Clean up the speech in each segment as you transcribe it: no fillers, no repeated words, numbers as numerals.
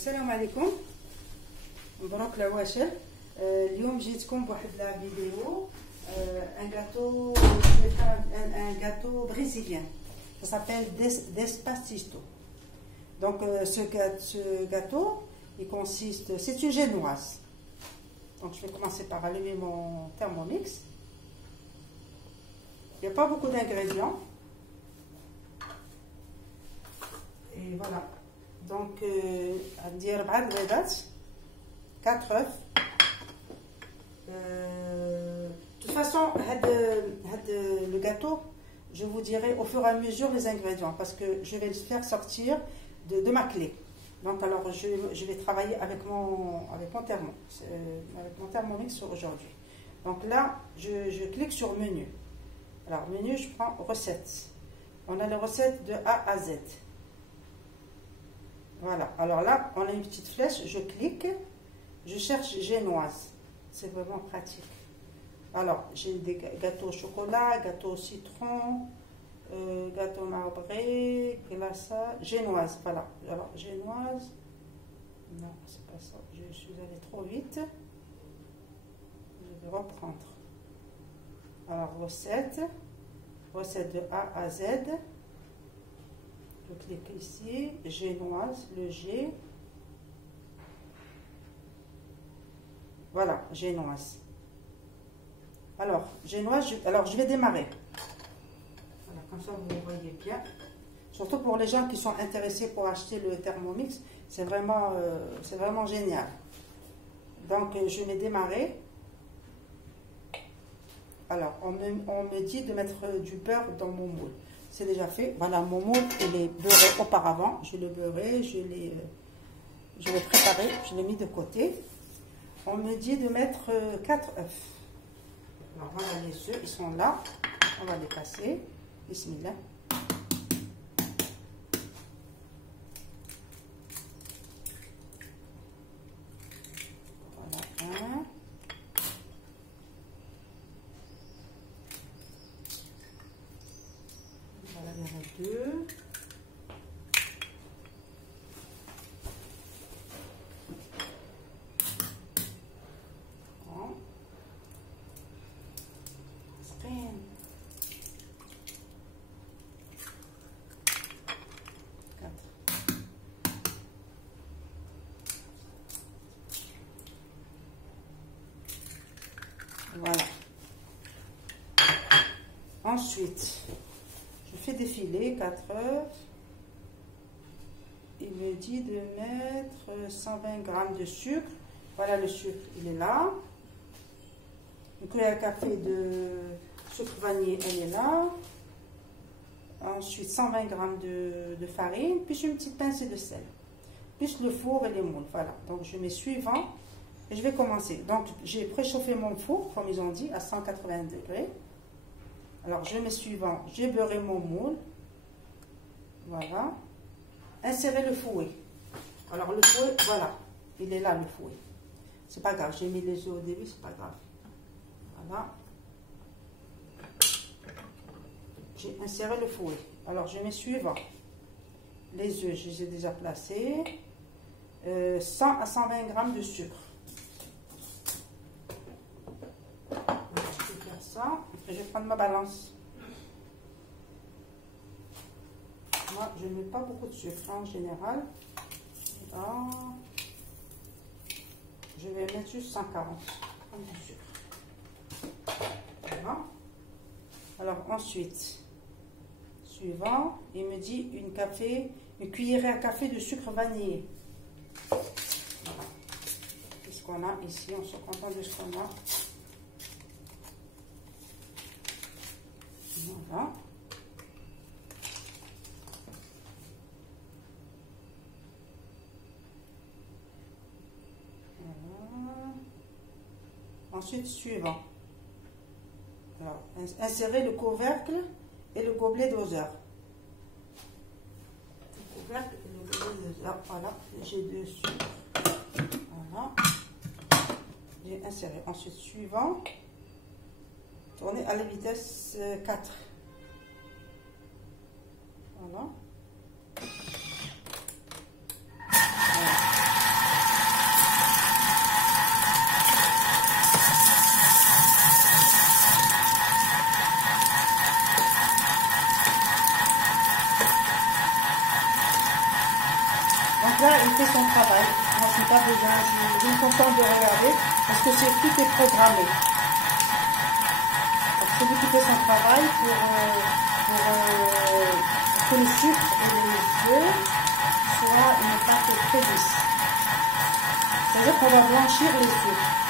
السلام عليكم. مبروك العواشر. اليوم جيتكم بواحد لا فيديو un gâteau, je vais faire un gâteau brésilien. Ça s'appelle Despacito. Donc ce gâteau, il consiste, c'est une génoise. Donc je vais commencer par allumer mon Thermomix. Il n'y a pas beaucoup d'ingrédients. Et voilà. Donc, à dire 4 œufs. De toute façon, le gâteau, je vous dirai au fur et à mesure les ingrédients parce que je vais le faire sortir de ma clé. Donc, alors, je vais travailler avec mon Thermomix aujourd'hui. Donc là, je clique sur menu. Alors, menu, je prends recettes. On a les recettes de A à Z. Voilà, alors là, on a une petite flèche, je clique, je cherche génoise. C'est vraiment pratique. Alors, j'ai des gâteaux au chocolat, gâteaux au citron, gâteau marbré, glaçage, génoise, voilà. Alors, génoise, non, c'est pas ça, je suis allée trop vite. Je vais reprendre. Alors, recette de A à Z. Je clique ici, génoise, le G. Voilà, génoise. Alors, génoise, je vais démarrer. Voilà, comme ça vous voyez bien. Surtout pour les gens qui sont intéressés pour acheter le Thermomix, c'est vraiment génial. Donc, je vais démarrer. Alors, on me dit de mettre du beurre dans mon moule. C'est déjà fait. Voilà, mon moule, il est beurré auparavant. Je l'ai beurré, je l'ai préparé, je l'ai mis de côté. On me dit de mettre 4 œufs. Alors voilà les œufs, ils sont là. On va les passer. Bismillah. Voilà un. Voilà, il y en a 2. Voilà. Ensuite, je fais défiler 4 œufs. Il me dit de mettre 120 g de sucre. Voilà, le sucre, il est là. Une cuillère à café de sucre vanillé, elle est là. Ensuite, 120 g de farine, puis une petite pincée de sel. Puis le four et les moules. Voilà. Donc, je mets suivant. Et je vais commencer. Donc, j'ai préchauffé mon four, comme ils ont dit, à 180 degrés. Alors, je mets suivant. J'ai beurré mon moule. Voilà. Insérer le fouet. Alors, le fouet, voilà. Il est là, le fouet. C'est pas grave. J'ai mis les œufs au début, c'est pas grave. Voilà. J'ai inséré le fouet. Alors, je mets suivant. Les œufs, je les ai déjà placés. 100 à 120 g de sucre. Je vais prendre ma balance. Moi, je ne mets pas beaucoup de sucre en général. Là, je vais mettre juste 140 de sucre. Voilà. Alors ensuite, suivant, il me dit une cuillerée à café de sucre vanillé. Voilà. Qu'est-ce qu'on a ici? On se contente de ce qu'on a. Voilà. Voilà. Ensuite, suivant. Alors, insérer le couvercle et le gobelet doseur. Le couvercle et le gobelet doseur. Voilà, j'ai dessus. Voilà. J'ai inséré. Ensuite, suivant. Tourner à la vitesse 4. Voilà. Voilà. là, il fait son travail. Moi, je n'ai pas besoin, je suis contente de regarder parce que tout est programmé. Donc, celui qui fait son travail pour que le sucre et les œufs soient une pâte très lisse. C'est-à-dire qu'on va blanchir les œufs.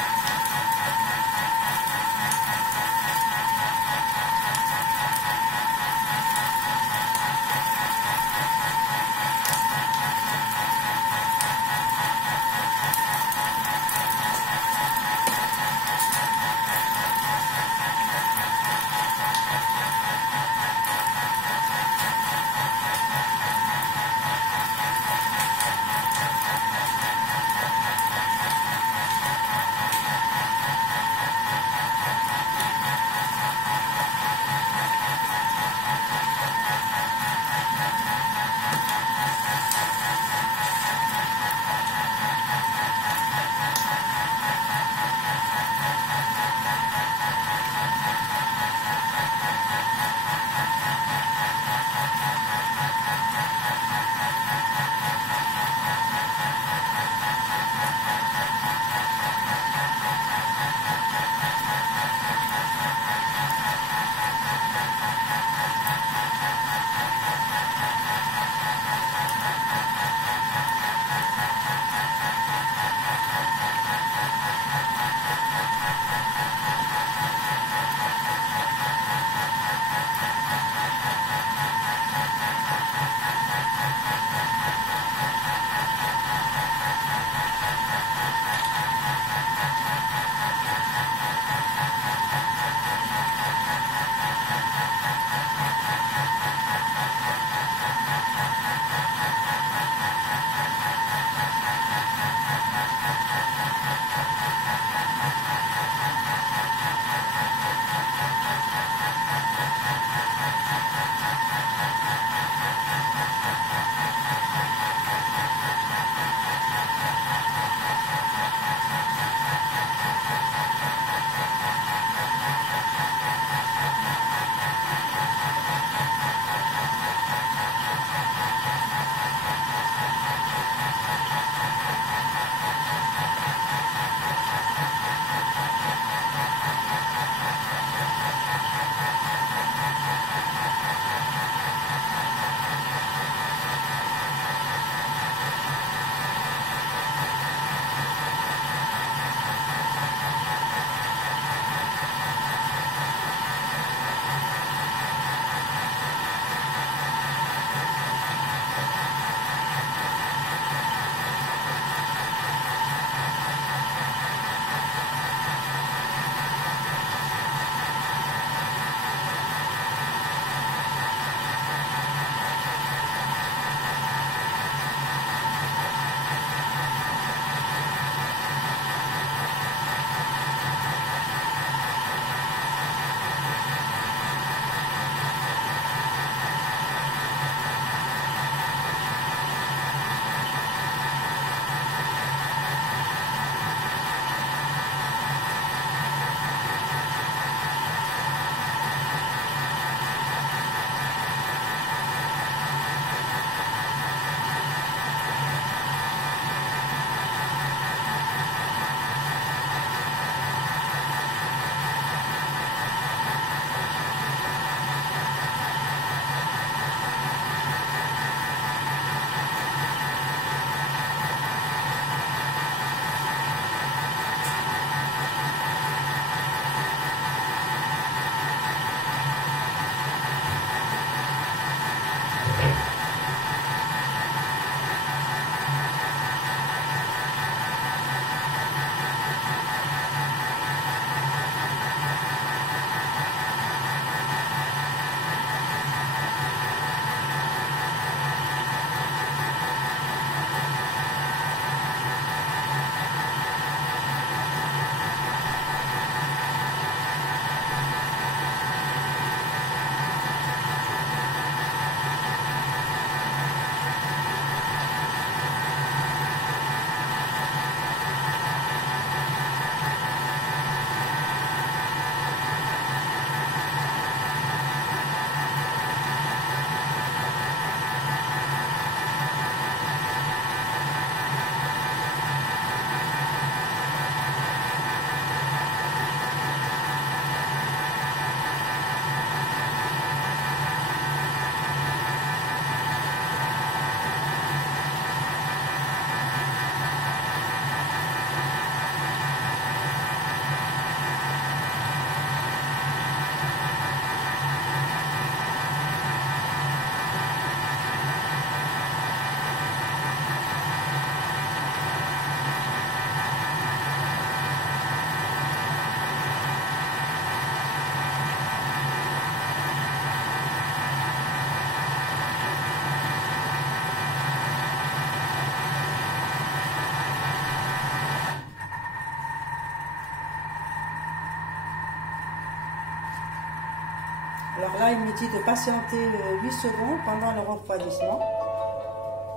Alors là, il me dit de patienter 8 secondes pendant le refroidissement.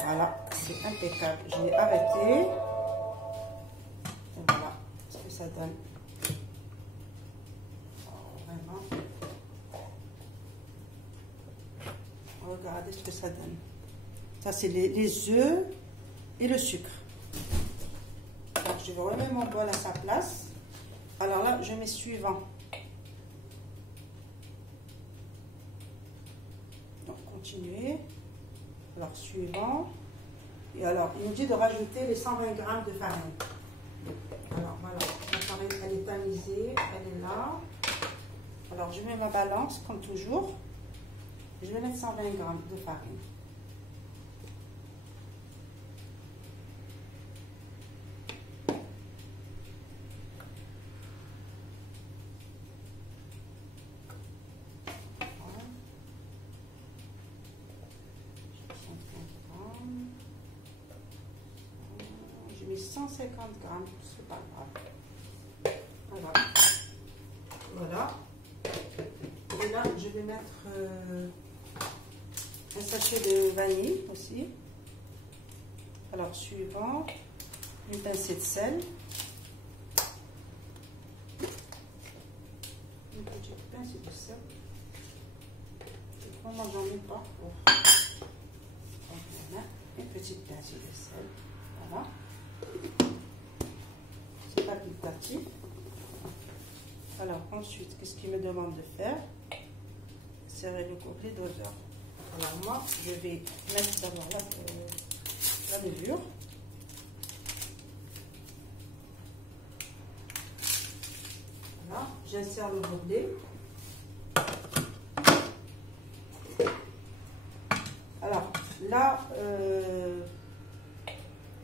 Voilà, c'est impeccable. Je l'ai arrêté. Et voilà ce que ça donne. Oh, vraiment. Regardez ce que ça donne. Ça, c'est les œufs et le sucre. Alors, je vais remettre mon bol à sa place. Alors là, je mets suivant. Donc, continuer. Alors, suivant. Et alors, il nous dit de rajouter les 120 g de farine. Alors, voilà. La farine, elle est tamisée. Elle est là. Alors, je mets ma balance, comme toujours. Je vais mettre 120 g de farine. J'ai mis 150 g, c'est pas grave. Voilà. Voilà. Et là, je vais mettre un sachet de vanille aussi. Alors, suivant, une pincée de sel. Une petite pincée de sel. Moi, j'en ai pas. Voilà. Une petite pincée de sel. Voilà. C'est facultatif. Alors, ensuite, qu'est-ce qu'il me demande de faire? Serrer le couplet doseur. Alors, moi, je vais mettre d'abord la levure. Voilà, j'insère le gobelet. Alors, là,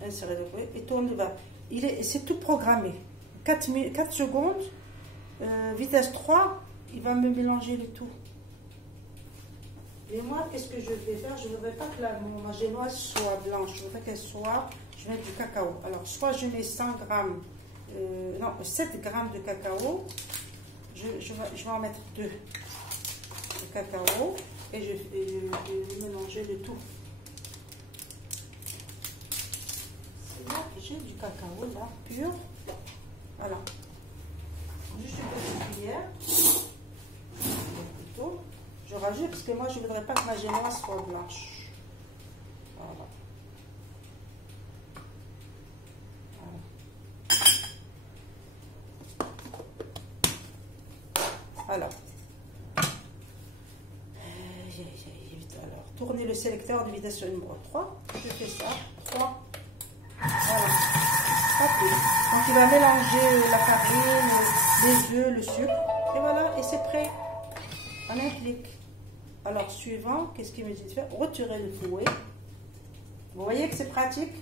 insérer le gobelet et tourne le bas. C'est tout programmé. 4 secondes, vitesse 3, il va me mélanger le tout. Et moi, qu'est-ce que je vais faire? Je ne voudrais pas que ma génoise soit blanche. Je voudrais qu'elle soit... Je vais mettre du cacao. Alors, soit je mets 100 grammes... non, 7 grammes de cacao. Je vais en mettre 2 de cacao. Et je vais mélanger le tout. Là, j'ai du cacao, là, pur. Voilà. Juste une petite cuillère. Plutôt. Je rajoute parce que moi, je ne voudrais pas que ma génoise soit blanche. Voilà. Alors, tournez le sélecteur de vitesse numéro 3. Je fais ça. 3. Voilà. Okay. Donc, il va mélanger la farine, les œufs, le sucre. Et voilà, et c'est prêt. En un clic. Alors, suivant, qu'est-ce qu'il me dit de faire? Retirer le fouet. Vous voyez que c'est pratique?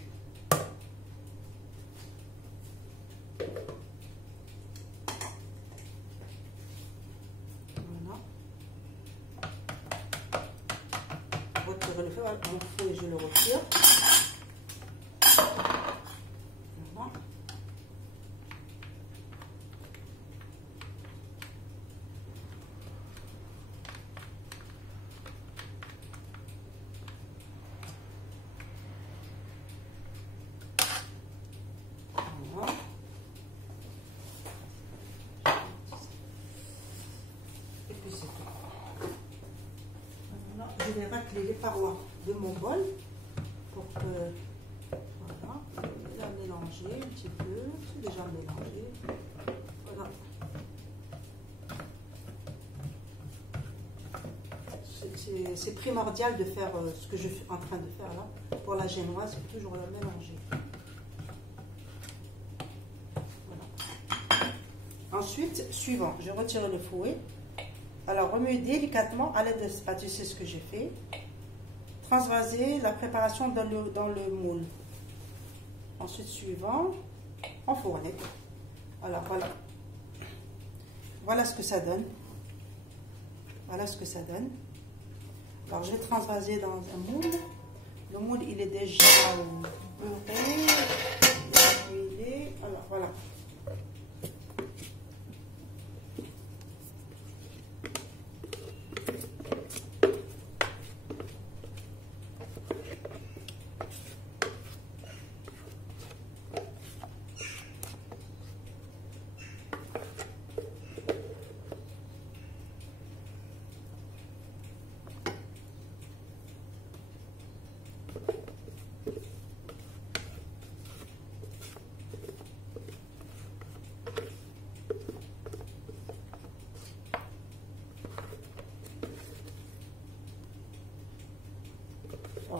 Voilà. Retirer le fouet. Voilà, mon fouet, je le retire. Voilà. Je vais racler les parois de mon bol pour que, voilà, la mélanger un petit peu, c'est déjà mélangé, voilà. C'est primordial de faire ce que je suis en train de faire là, pour la génoise, il faut toujours la mélanger. Voilà. Ensuite, suivant, je retire le fouet. Alors, remuez délicatement à l'aide de spatule, c'est ce que j'ai fait. Transvaser la préparation dans le moule. Ensuite, suivant, enfourner. Alors, voilà. Voilà ce que ça donne. Voilà ce que ça donne. Alors, je vais transvaser dans un moule. Le moule, il est déjà beurré, huilé. Alors, voilà.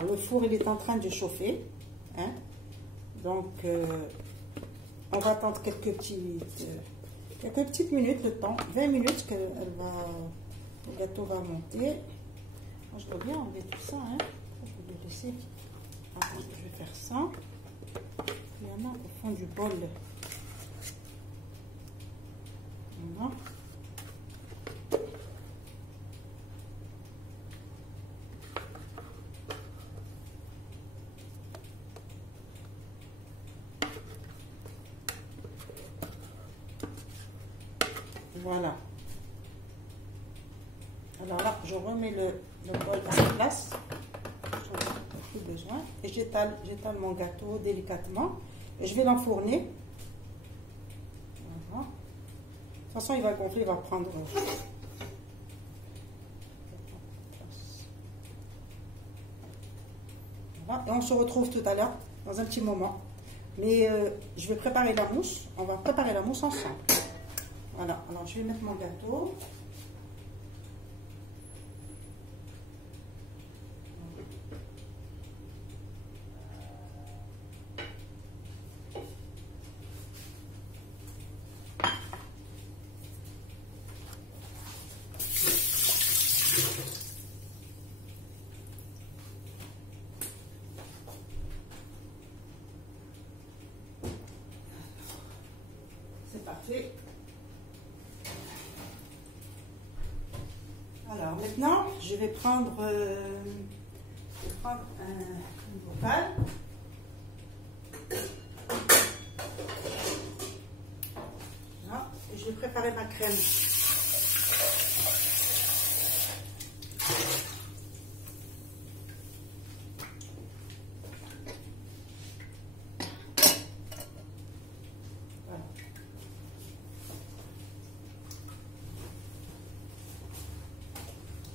le four il est en train de chauffer. Hein. Donc, on va attendre quelques petites minutes, le temps, 20 minutes que le gâteau va monter. Moi, je dois bien enlever tout ça. Hein. Je vais le laisser. Alors, je vais faire ça. Il y en a au fond du bol. Voilà. Voilà. Alors là, je remets le bol en place. Je n'en ai plus besoin. Et j'étale mon gâteau délicatement. Et je vais l'enfourner. Voilà. De toute façon, il va gonfler, il va prendre. Voilà. Et on se retrouve tout à l'heure, dans un petit moment. Mais je vais préparer la mousse. On va préparer la mousse ensemble. Voilà, alors je vais mettre mon gâteau. C'est parfait. Alors maintenant, je vais prendre un bocal. Voilà. Et je vais préparer ma crème. Voilà.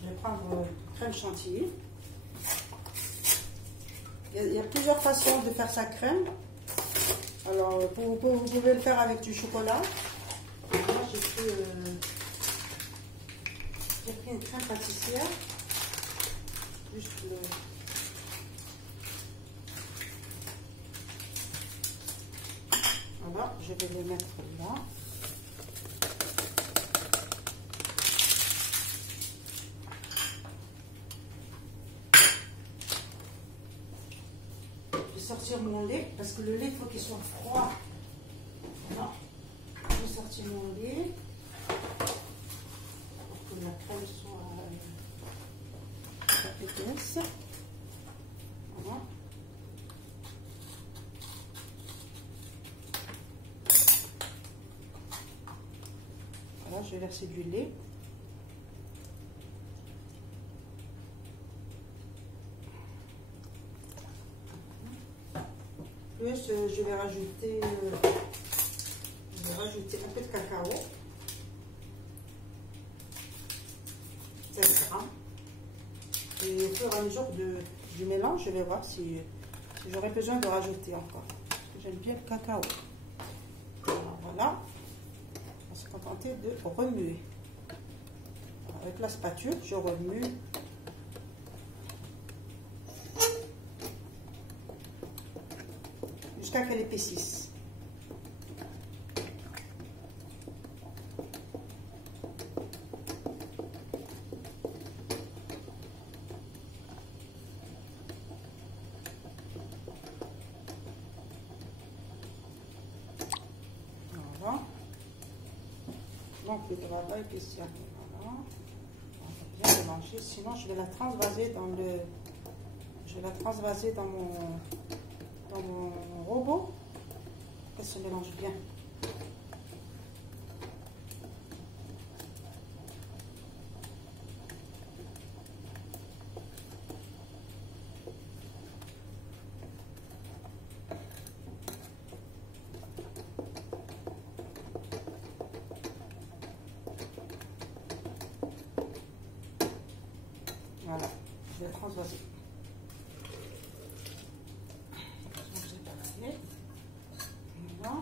Je vais prendre crème chantilly. Il y a plusieurs façons de faire sa crème. Alors, vous pouvez le faire avec du chocolat. Moi, j'ai pris une crème pâtissière. Juste le... Voilà, je vais le mettre là. Sortir mon lait parce que le lait il faut qu'il soit froid. Voilà. Je vais sortir mon lait pour que la crème soit épaisse. Voilà. Voilà, je vais verser du lait. Plus, je vais rajouter un peu de cacao, 7 grammes. Et au fur et à mesure du mélange, je vais voir si j'aurai besoin de rajouter encore. J'aime bien le cacao. Alors, voilà, on va se contenter de remuer. Alors, avec la spatule, je remue. Jusqu'à qu'elle épaississe. Voilà. Donc le travail épaissi. Voilà. On va bien mélanger. Sinon, je vais la transvaser dans le. Je vais la transvaser dans mon robot, elle se mélange bien. Voilà, je vais transvaser. Voilà.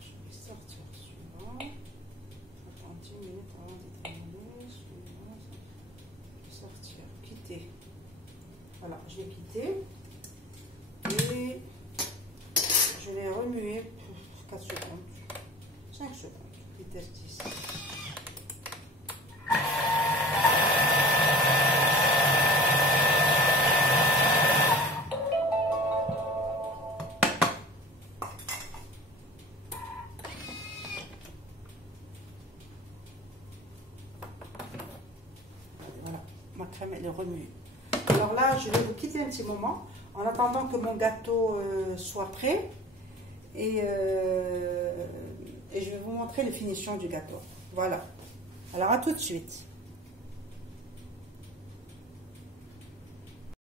Je vais sortir suivant. Attends 10 minutes avant de terminer. Suivant. Voilà, je vais quitter. Et je vais remuer pour 4 secondes. 5 secondes. Vitesse 10. Voilà, ma crème elle est remuée. Alors là, je vais vous quitter un petit moment en attendant que mon gâteau soit prêt et je vais vous montrer les finitions du gâteau. Voilà. Alors à tout de suite.